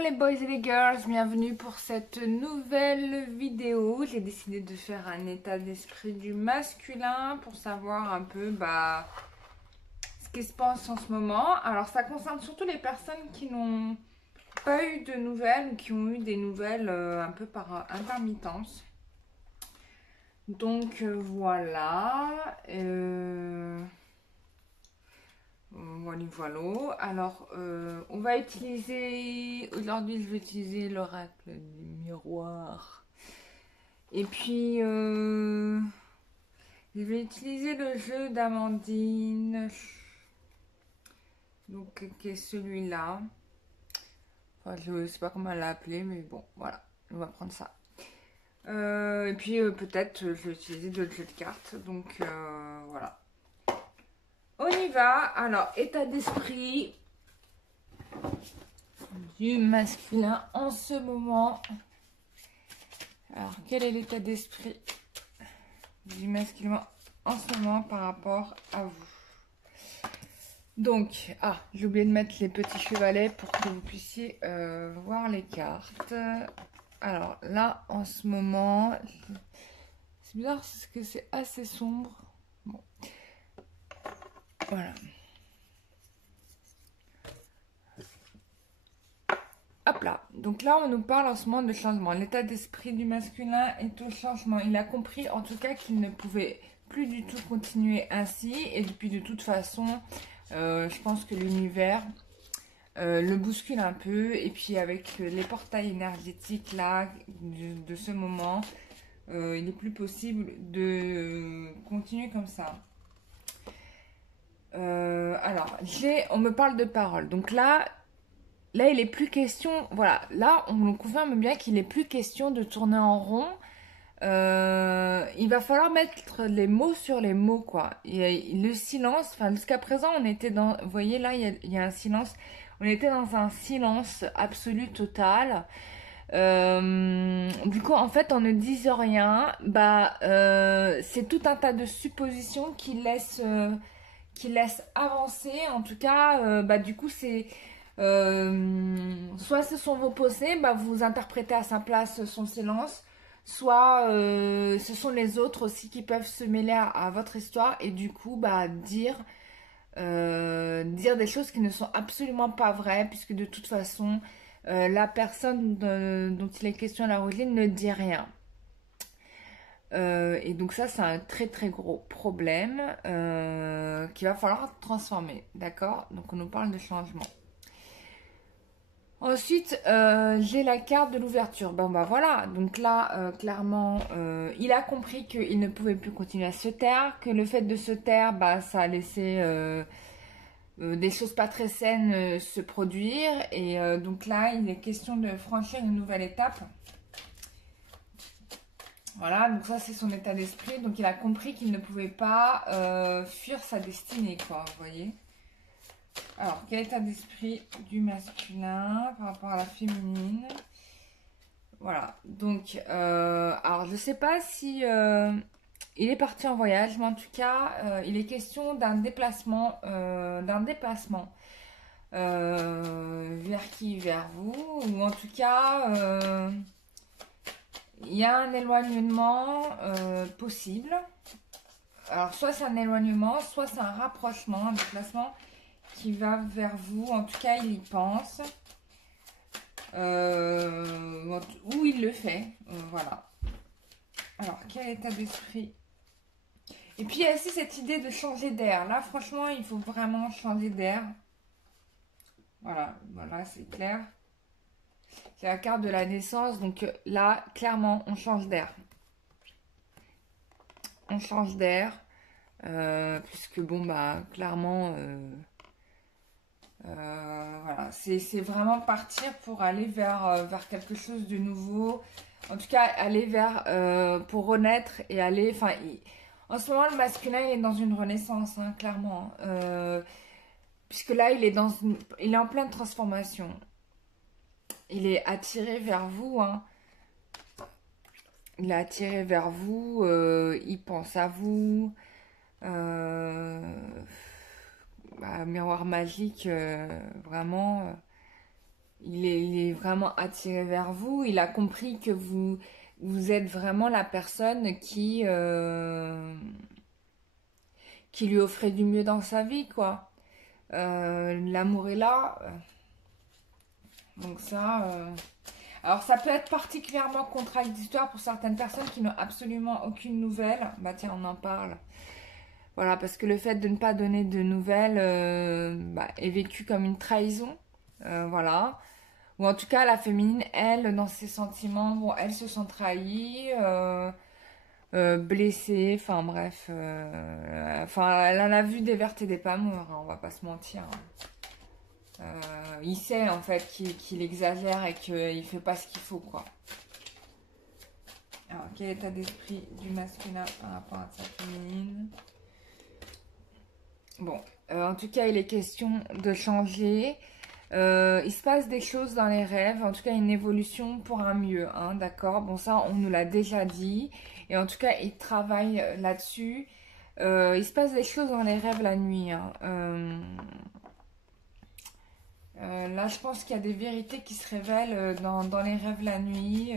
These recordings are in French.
les boys et les girls, bienvenue pour cette nouvelle vidéo. J'ai décidé de faire un état d'esprit du masculin pour savoir un peu ce qui se passe en ce moment. Alors ça concerne surtout les personnes qui n'ont pas eu de nouvelles ou qui ont eu des nouvelles un peu par intermittence. Donc voilà. Voilà. Alors, on va utiliser... Aujourd'hui, je vais utiliser l'oracle du miroir. Et puis, je vais utiliser le jeu d'Amandine. Donc, qui est celui-là. Enfin, je ne sais pas comment elle l'a appelé, mais bon, voilà. On va prendre ça. Et puis, peut-être, je vais utiliser d'autres jeux de cartes. Donc, voilà. On y va. Alors, état d'esprit du masculin en ce moment. Alors, quel est l'état d'esprit du masculin en ce moment par rapport à vous? Donc, j'ai oublié de mettre les petits chevalets pour que vous puissiez voir les cartes. Alors, là, en ce moment, c'est bizarre parce que c'est assez sombre. Bon. Voilà. Hop là, donc là on nous parle en ce moment de changement. L'état d'esprit du masculin est au changement. Il a compris en tout cas qu'il ne pouvait plus du tout continuer ainsi. Et depuis de toute façon, je pense que l'univers le bouscule un peu. Et puis avec les portails énergétiques là, de ce moment, il n'est plus possible de continuer comme ça. Alors, on me parle de parole. Donc là, il est plus question, voilà, là, on nous confirme bien qu'il n'est plus question de tourner en rond. Il va falloir mettre les mots sur les mots, quoi. Le silence, enfin, jusqu'à présent, on était dans, vous voyez, là, il y a un silence. On était dans un silence absolu, total. Du coup, en fait, en ne disant rien, c'est tout un tas de suppositions qui laissent avancer. En tout cas, du coup, c'est... soit ce sont vos pensées, vous interprétez à sa place son silence, soit ce sont les autres aussi qui peuvent se mêler à votre histoire et du coup dire des choses qui ne sont absolument pas vraies, puisque de toute façon la personne dont il est question à l'origine ne dit rien. Et donc ça, c'est un très très gros problème qu'il va falloir transformer, d'accord? Donc on nous parle de changement. Ensuite, j'ai la carte de l'ouverture. Voilà, donc là, clairement, il a compris qu'il ne pouvait plus continuer à se taire, que le fait de se taire, ça a laissé des choses pas très saines se produire. Et donc là, il est question de franchir une nouvelle étape. Voilà, donc ça, c'est son état d'esprit. Donc il a compris qu'il ne pouvait pas fuir sa destinée, quoi, vous voyez. Alors, quel état d'esprit du masculin par rapport à la féminine? Voilà, donc, alors je sais pas si il est parti en voyage, mais en tout cas, il est question d'un déplacement, vers qui? Vers vous, ou en tout cas, il y a un éloignement possible. Alors, soit c'est un éloignement, soit c'est un rapprochement, un déplacement qui va vers vous. En tout cas, il y pense. Ou il le fait. Voilà. Alors, quel état d'esprit? Et puis, il y a aussi cette idée de changer d'air. Là, franchement, il faut vraiment changer d'air. Voilà, c'est clair. C'est la carte de la naissance. Donc là, clairement, on change d'air. On change d'air. Puisque, clairement... voilà, c'est vraiment partir pour aller vers quelque chose de nouveau. En tout cas, aller pour renaître et aller... en ce moment, le masculin, il est dans une renaissance, hein, clairement. Puisque là, il est en pleine transformation. Il est attiré vers vous, hein. Il est attiré vers vous, il pense à vous. Miroir magique, vraiment, il est vraiment attiré vers vous. Il a compris que vous êtes vraiment la personne qui lui offrait du mieux dans sa vie, quoi. L'amour est là. Donc ça... Alors ça peut être particulièrement contradictoire pour certaines personnes qui n'ont absolument aucune nouvelle. Bah tiens, on en parle. Voilà, parce que le fait de ne pas donner de nouvelles est vécu comme une trahison. Voilà. Ou en tout cas, la féminine, elle, dans ses sentiments, bon, elle se sent trahie, blessée, enfin bref. Enfin, elle en a vu des vertes et des pas mûres, hein, on va pas se mentir. Il sait en fait qu'il exagère et qu'il fait pas ce qu'il faut, quoi. Alors, quel état d'esprit du masculin par rapport à sa féminine? Bon, en tout cas, il est question de changer. Il se passe des choses dans les rêves, en tout cas une évolution pour un mieux, hein, d'accord? Bon, ça, on nous l'a déjà dit. Et en tout cas, il travaille là-dessus. Il se passe des choses dans les rêves la nuit, hein. Là, je pense qu'il y a des vérités qui se révèlent dans les rêves la nuit.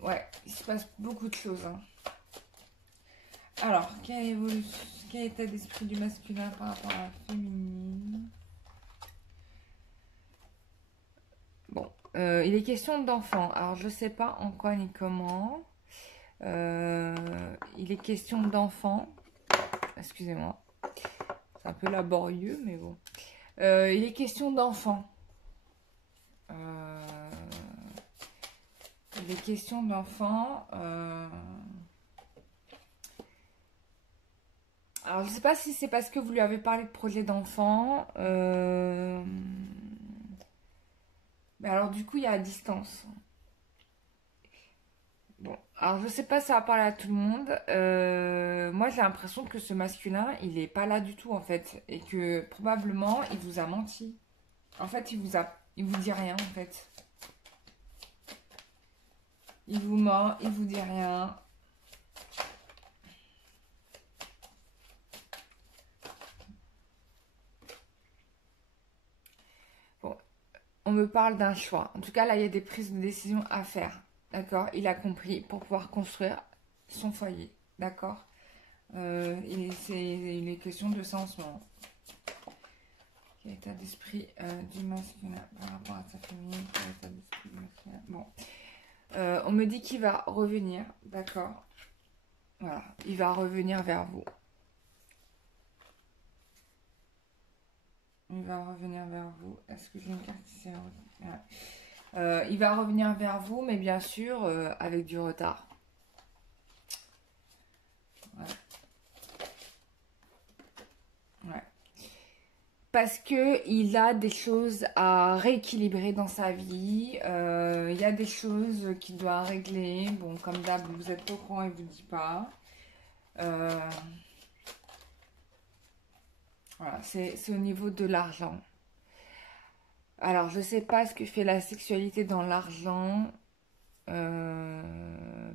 Ouais, il se passe beaucoup de choses, hein. Alors, quel état d'esprit du masculin par rapport à la féminine? Bon, il est question d'enfant. Alors, je sais pas en quoi ni comment. Il est question d'enfant. Excusez-moi. C'est un peu laborieux, mais bon. Il est question d'enfant. Il est question d'enfant. Alors, je sais pas si c'est parce que vous lui avez parlé de projet d'enfant. Mais alors, du coup, il y a à distance. Bon, alors je sais pas si ça va parler à tout le monde. Moi, j'ai l'impression que ce masculin, il est pas là du tout, en fait. Et que probablement, il vous a menti. En fait, il vous dit rien, en fait. Il vous ment, il vous dit rien. Bon, on me parle d'un choix. En tout cas, là, il y a des prises de décision à faire. D'accord? Il a compris pour pouvoir construire son foyer. D'accord? Il est question de ça en ce moment. Quel état d'esprit du masculin par rapport à sa féminine? Quel état d'esprit du masculin? Bon. On me dit qu'il va revenir. D'accord? Voilà. Il va revenir vers vous. Il va revenir vers vous. Est-ce que j'ai une carte qui s'est... il va revenir vers vous, mais bien sûr, avec du retard. Ouais. Ouais. Parce que il a des choses à rééquilibrer dans sa vie. Il y a des choses qu'il doit régler. Bon, comme d'hab, vous êtes au courant, il ne vous dit pas. Voilà, c'est au niveau de l'argent. Alors, je sais pas ce que fait la sexualité dans l'argent.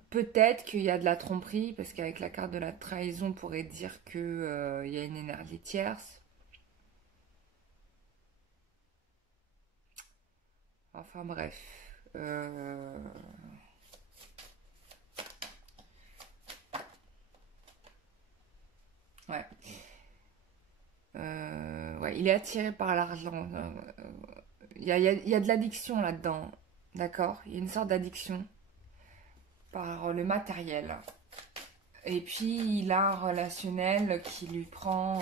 Peut-être qu'il y a de la tromperie, parce qu'avec la carte de la trahison, on pourrait dire que il y a une énergie tierce. Enfin bref. Ouais. Ouais, il est attiré par l'argent. Il y a de l'addiction là-dedans. D'accord? Il y a une sorte d'addiction par le matériel. Et puis, il a un relationnel qui lui prend,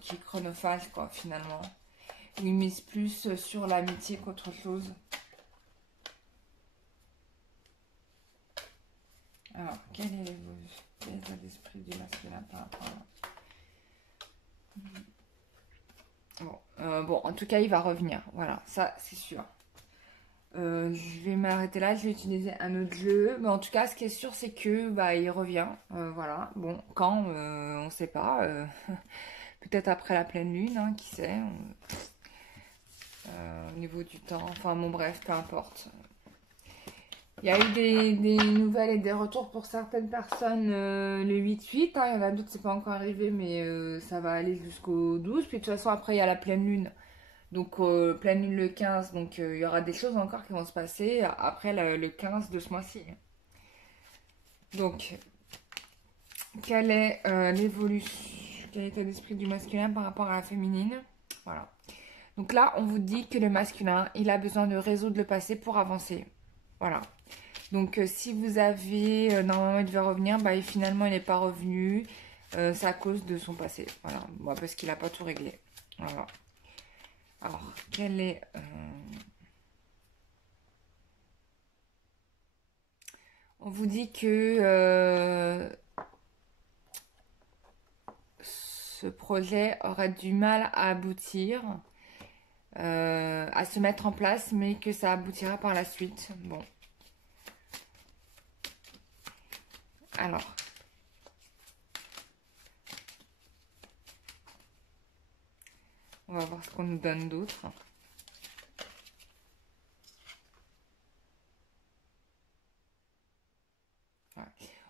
qui est chronophage, quoi, finalement. Il mise plus sur l'amitié qu'autre chose. Alors, quel est l'état d'esprit du masculin par rapport à... Bon, en tout cas, il va revenir. Voilà, ça, c'est sûr. Je vais m'arrêter là. Je vais utiliser un autre jeu. Mais en tout cas, ce qui est sûr, c'est que bah, il revient. Voilà. Bon, quand on ne sait pas. Peut-être après la pleine lune, hein, qui sait. Au niveau du temps. Enfin, bon, bref, peu importe. Il y a eu des nouvelles et des retours pour certaines personnes le 8-8. Hein. Il y en a d'autres, c'est pas encore arrivé, mais ça va aller jusqu'au 12. Puis de toute façon, après, il y a la pleine lune. Donc, pleine lune le 15. Donc, il y aura des choses encore qui vont se passer après le 15 de ce mois-ci. Donc, quelle est l'évolution, quel est l'état d'esprit du masculin par rapport à la féminine? Voilà. Donc là, on vous dit que le masculin, il a besoin de résoudre le passé pour avancer. Voilà. Donc, si vous avez, normalement, il devait revenir, bah, et finalement, il n'est pas revenu. C'est à cause de son passé. Voilà. Bah, parce qu'il n'a pas tout réglé. Voilà. Alors, quel est... On vous dit que ce projet aura du mal à aboutir, à se mettre en place, mais que ça aboutira par la suite. Bon. Alors. On va voir ce qu'on nous donne d'autre. Voilà.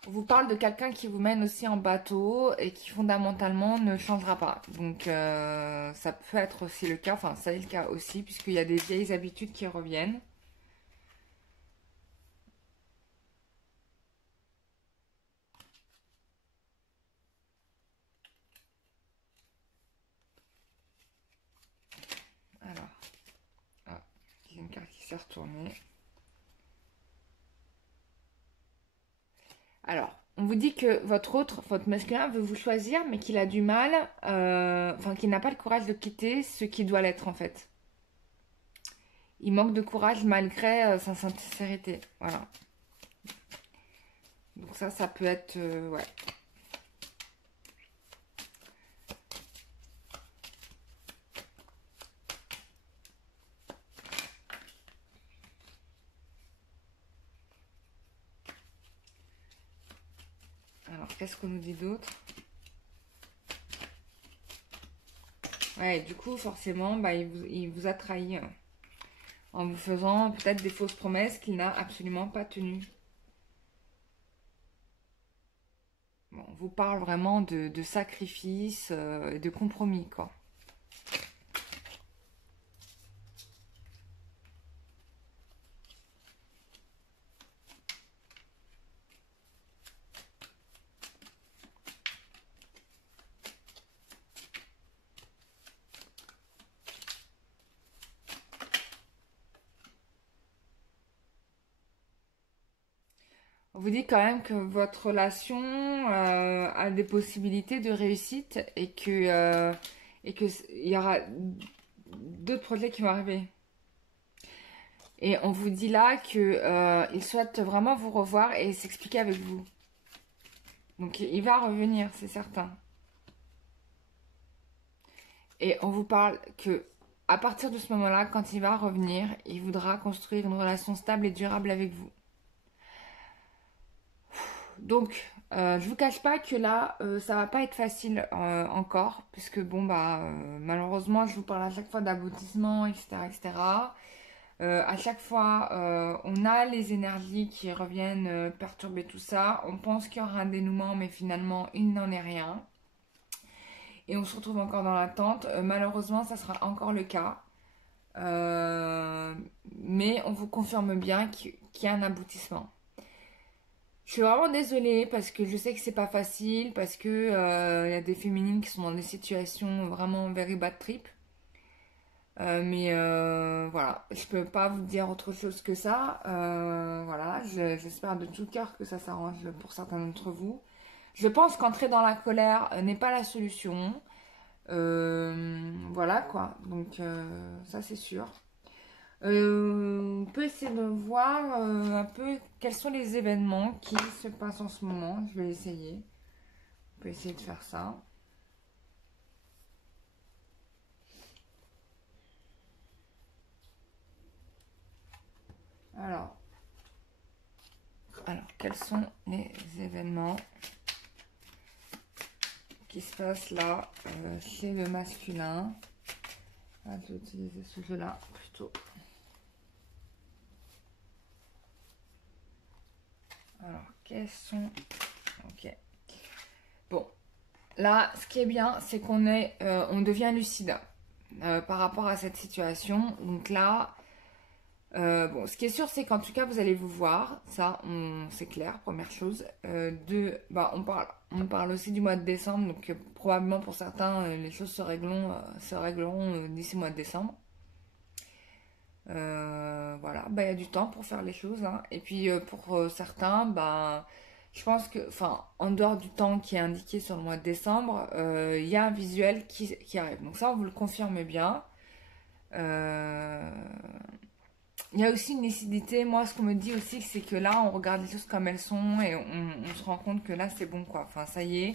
On vous parle de quelqu'un qui vous mène aussi en bateau et qui fondamentalement ne changera pas. Donc ça peut être aussi le cas, enfin ça est le cas aussi, puisqu'il y a des vieilles habitudes qui reviennent. Alors, ah, il y a une carte qui s'est retournée. Alors, on vous dit que votre masculin veut vous choisir, mais qu'il a du mal, enfin qu'il n'a pas le courage de quitter ce qui doit l'être en fait. Il manque de courage malgré sa sincérité. Voilà. Donc ça peut être... ouais. Alors, qu'est-ce qu'on nous dit d'autre? Ouais, du coup, forcément, bah, il vous a trahi en vous faisant peut-être des fausses promesses qu'il n'a absolument pas tenues. Bon, on vous parle vraiment de sacrifice, de compromis, quoi. On vous dit quand même que votre relation a des possibilités de réussite et que il y aura d'autres projets qui vont arriver. Et on vous dit là que il souhaite vraiment vous revoir et s'expliquer avec vous. Donc il va revenir, c'est certain. Et on vous parle que à partir de ce moment-là, quand il va revenir, il voudra construire une relation stable et durable avec vous. Donc, je vous cache pas que là, ça va pas être facile encore, puisque bon bah malheureusement, je vous parle à chaque fois d'aboutissement, etc., etc. À chaque fois, on a les énergies qui reviennent perturber tout ça. On pense qu'il y aura un dénouement, mais finalement, il n'en est rien. Et on se retrouve encore dans l'attente. Malheureusement, ça sera encore le cas. Mais on vous confirme bien qu'il y a un aboutissement. Je suis vraiment désolée parce que je sais que c'est pas facile, parce que y a des féminines qui sont dans des situations vraiment very bad trip. Mais voilà, je peux pas vous dire autre chose que ça. Voilà, j'espère de tout cœur que ça s'arrange pour certains d'entre vous. Je pense qu'entrer dans la colère n'est pas la solution. Voilà quoi, donc ça c'est sûr. On peut essayer de voir un peu quels sont les événements qui se passent en ce moment. Je vais essayer. On peut essayer de faire ça. Alors, quels sont les événements qui se passent là chez le masculin? Ah, je vais utiliser ce jeu-là plutôt. Alors, quels sont... Ok. Bon. Là, ce qui est bien, c'est qu'on on devient lucide par rapport à cette situation. Donc là, bon, ce qui est sûr, c'est qu'en tout cas, vous allez vous voir. Ça, c'est clair, première chose. Bah, on parle aussi du mois de décembre. Donc, probablement pour certains, les choses se régleront d'ici le mois de décembre. Voilà, bah, il y a du temps pour faire les choses, hein. Et puis, pour certains, bah, je pense que, enfin, en dehors du temps qui est indiqué sur le mois de décembre, il y a un visuel qui arrive. Donc ça, on vous le confirme bien. Euh, Il y a aussi une lucidité. Moi, ce qu'on me dit aussi, c'est que là, on regarde les choses comme elles sont et on se rend compte que là, c'est bon, quoi. Enfin, ça y est.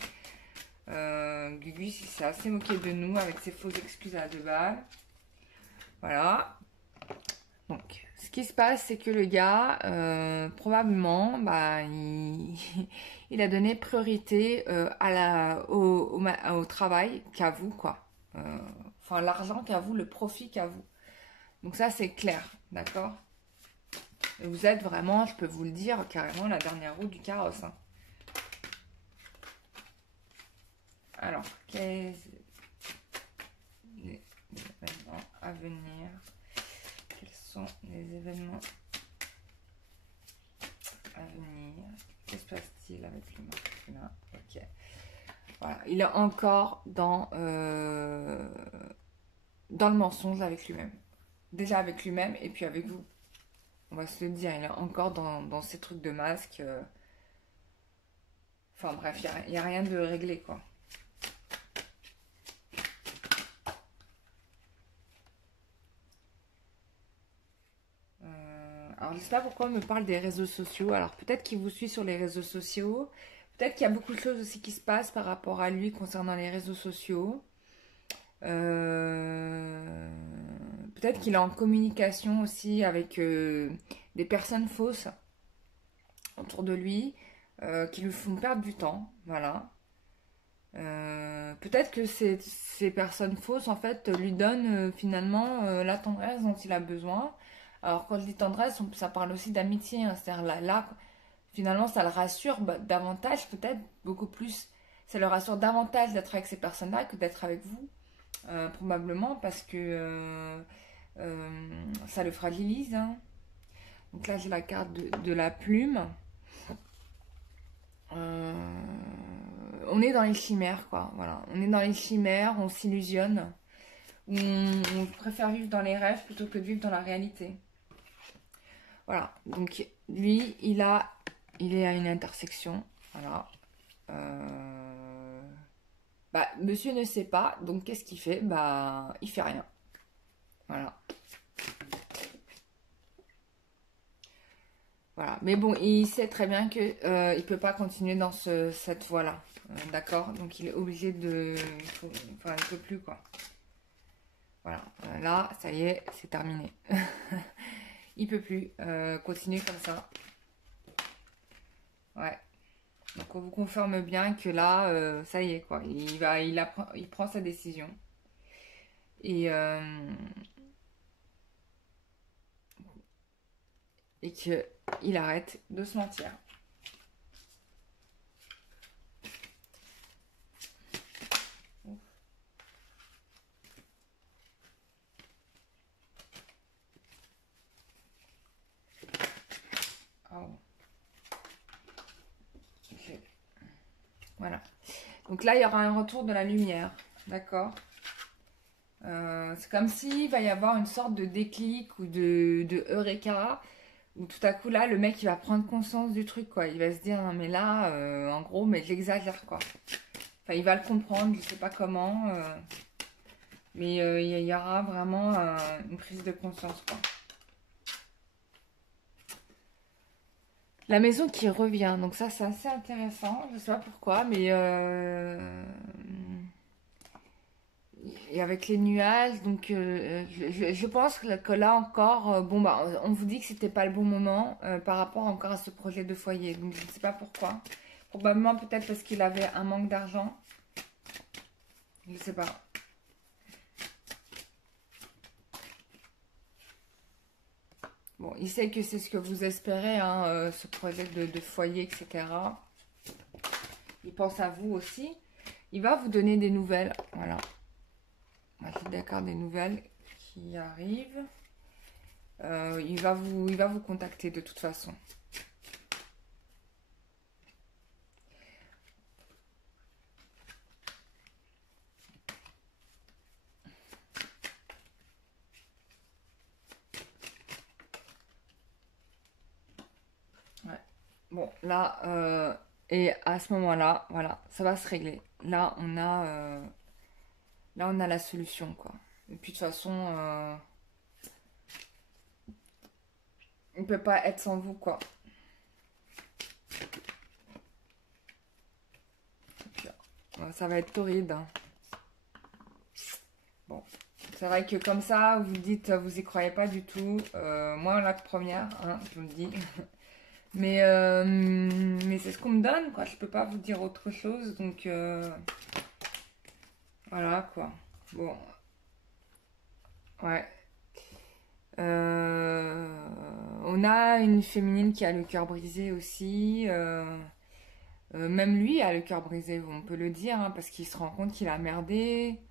Gugu, il s'est assez moqué de nous avec ses fausses excuses à 2 balles. Voilà. Donc, ce qui se passe, c'est que le gars, probablement, bah, il a donné priorité au travail qu'à vous, quoi. Enfin, l'argent qu'à vous, le profit qu'à vous. Donc ça, c'est clair, d'accord? Et vous êtes vraiment, je peux vous le dire, carrément la dernière roue du carrosse, hein. Alors, quels les événements à venir? Quels sont les événements à venir? Que se passe-t-il avec le masculin? Ok. Voilà, il est encore dans le mensonge avec lui-même. Déjà avec lui-même et puis avec vous. On va se le dire, il est encore dans ces trucs de masque. Enfin bref, il n'y a rien de réglé, quoi. Alors je sais pas pourquoi on me parle des réseaux sociaux. Alors peut-être qu'il vous suit sur les réseaux sociaux. Peut-être qu'il y a beaucoup de choses aussi qui se passent par rapport à lui concernant les réseaux sociaux. Peut-être qu'il est en communication aussi avec des personnes fausses autour de lui qui lui font perdre du temps. Voilà. Peut-être que ces personnes fausses en fait lui donnent finalement la tendresse dont il a besoin. Alors quand je dis tendresse, ça parle aussi d'amitié, hein. C'est-à-dire là, finalement ça le rassure davantage, peut-être beaucoup plus. Ça le rassure davantage d'être avec ces personnes-là que d'être avec vous. Probablement parce que ça le fragilise, hein. Donc là j'ai la carte de la plume. On est dans les chimères, quoi. Voilà. On est dans les chimères, on s'illusionne. On préfère vivre dans les rêves plutôt que de vivre dans la réalité. Voilà. Donc lui, il est à une intersection. Voilà. Bah, monsieur ne sait pas, donc qu'est-ce qu'il fait? Bah, il fait rien. Voilà. Voilà. Mais bon, il sait très bien que il peut pas continuer dans cette voie-là. D'accord? Donc il est obligé de... Enfin, il peut plus, quoi. Voilà. Là, ça y est, c'est terminé. Il peut plus continuer comme ça. Ouais. Donc on vous confirme bien que là, ça y est, quoi. Il prend sa décision. Et qu'il arrête de se mentir. Oh. Okay. Voilà. Donc là, il y aura un retour de la lumière. D'accord? C'est comme s'il va y avoir une sorte de déclic ou de eureka. Où tout à coup, là, le mec, il va prendre conscience du truc, quoi. Il va se dire, non, mais là, en gros, mais j'exagère, quoi. Enfin, il va le comprendre, je sais pas comment. Mais il y aura vraiment une prise de conscience, quoi. La maison qui revient, donc ça, c'est assez intéressant. Je sais pas pourquoi, mais... Et avec les nuages, donc je pense que là encore, bon bah on vous dit que c'était pas le bon moment par rapport encore à ce projet de foyer. Donc je ne sais pas pourquoi. Probablement peut-être parce qu'il avait un manque d'argent. Je sais pas. Bon, il sait que c'est ce que vous espérez, hein, ce projet de foyer, etc. Il pense à vous aussi. Il va vous donner des nouvelles. Voilà. Moi, j'ai d'accord, des nouvelles qui arrivent. Il va vous contacter de toute façon. Ouais. Bon, là, et à ce moment-là, voilà, ça va se régler. Là, on a la solution, quoi. Et puis, de toute façon, il ne peut pas être sans vous, quoi. Puis, ça va être torride, hein. Bon, c'est vrai que comme ça, vous dites, vous y croyez pas du tout. Moi, la première, hein, je vous le dis. Mais c'est ce qu'on me donne, quoi. Je peux pas vous dire autre chose, donc voilà, quoi. Bon, ouais. On a une féminine qui a le cœur brisé aussi. Même lui a le cœur brisé, on peut le dire, hein, parce qu'il se rend compte qu'il a merdé.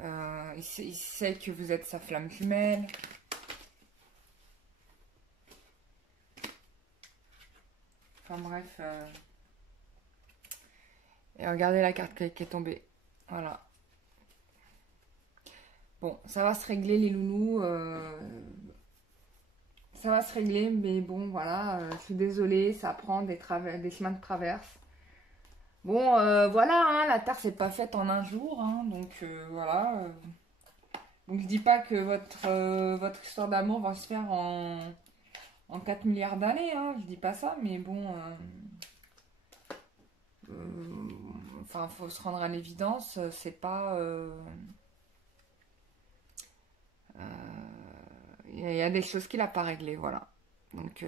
Il sait que vous êtes sa flamme jumelle. Enfin bref. Et regardez la carte qui est tombée. Voilà. Bon, ça va se régler les loulous. Ça va se régler, mais bon, voilà. Je suis désolée, ça prend des chemins de traverse. Bon, voilà, hein, la Terre, c'est pas faite en un jour. Hein, donc, voilà. Donc, je dis pas que votre histoire d'amour va se faire en 4 milliards d'années. Hein, je dis pas ça, mais bon... enfin, faut se rendre à l'évidence, c'est pas... il y a des choses qu'il n'a pas réglées, voilà. Donc,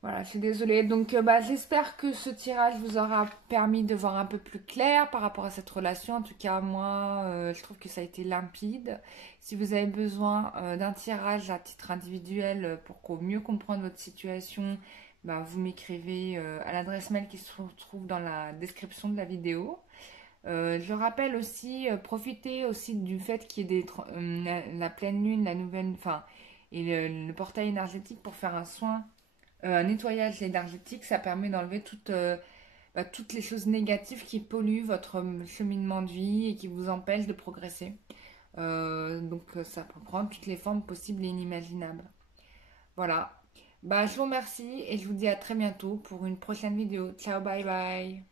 voilà, je suis désolée. Donc, j'espère que ce tirage vous aura permis de voir un peu plus clair par rapport à cette relation. En tout cas, moi, je trouve que ça a été limpide. Si vous avez besoin d'un tirage à titre individuel pour mieux comprendre votre situation, vous m'écrivez à l'adresse mail qui se trouve dans la description de la vidéo. Je rappelle aussi, profitez aussi du fait qu'il y ait la pleine lune, la nouvelle, enfin, et le portail énergétique pour faire un soin, un nettoyage énergétique. Ça permet d'enlever toutes les choses négatives qui polluent votre cheminement de vie et qui vous empêchent de progresser. Donc ça peut prendre toutes les formes possibles et inimaginables. Voilà. Je vous remercie et je vous dis à très bientôt pour une prochaine vidéo. Ciao, bye bye.